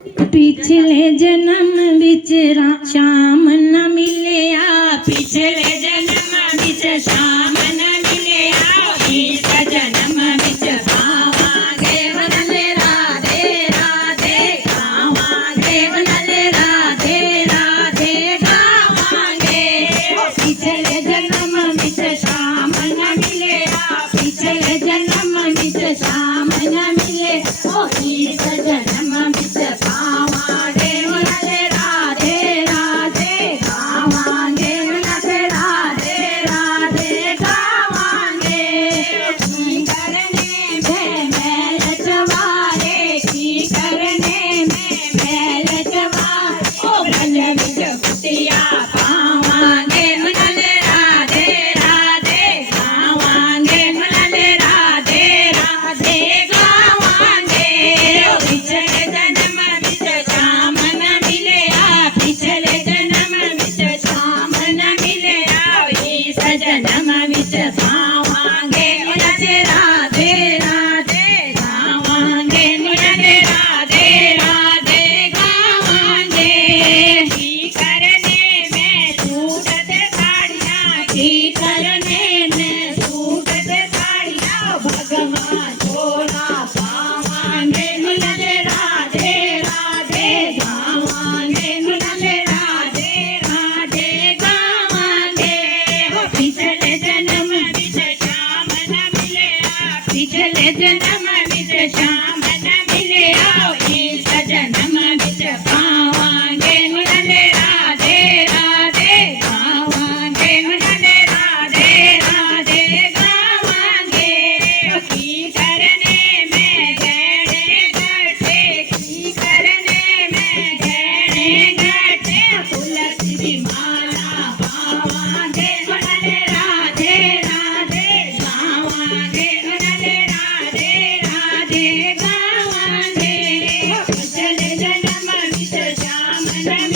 पिछले जन्म विच श्याम न मिलया, पिछले जन्म विच श्याम न मिलया, इस जन्म विच पावांगे वनले राधे राधे गावांगे, वनले राधे राधे गावांगे। पिछले जन्म विच श्याम न मिलया, पिछले जन्म विच श्याम न मिले, इस जन्म विच पावांगे वनले राधे राधे गावांगे, वनले राधे राधे गावांगे। की करने में मैल चवारे, की करने में मैल चवारे, ओ गल विच कुटिया पावांगे वनले राधे राधे गावांगे, वनले राधे राधे गावांगे। पिछले जन्म विच श्याम न मिलया, पिछले जन्म विच श्याम न मिलया, इस जन्म विच पावांगे वनले राधे राधे गावांगे, वनले राधे राधे गावांगे। की करने में सूट ते साड़ियाँ, की करने में सूट ते साड़ियाँ, भगवान झोला पावांगे वनले राधे राधे गावांगे, वनले राधे राधे गावांगे। पिछले जन्म विच श्याम न मिलया, पिछले जन्म विच श्याम न मिलया, इस जन्म विच पावांगे वनले राधे राधे गावांगे, वनले राधे राधे गावांगे। की करने में गहने गठे, की करने में गहने गठे, तुलसी की माला पावांगे वनले राधे राधे गावांगे, वनले राधे राधे गावांगे। पिछले जन्म विच श्याम न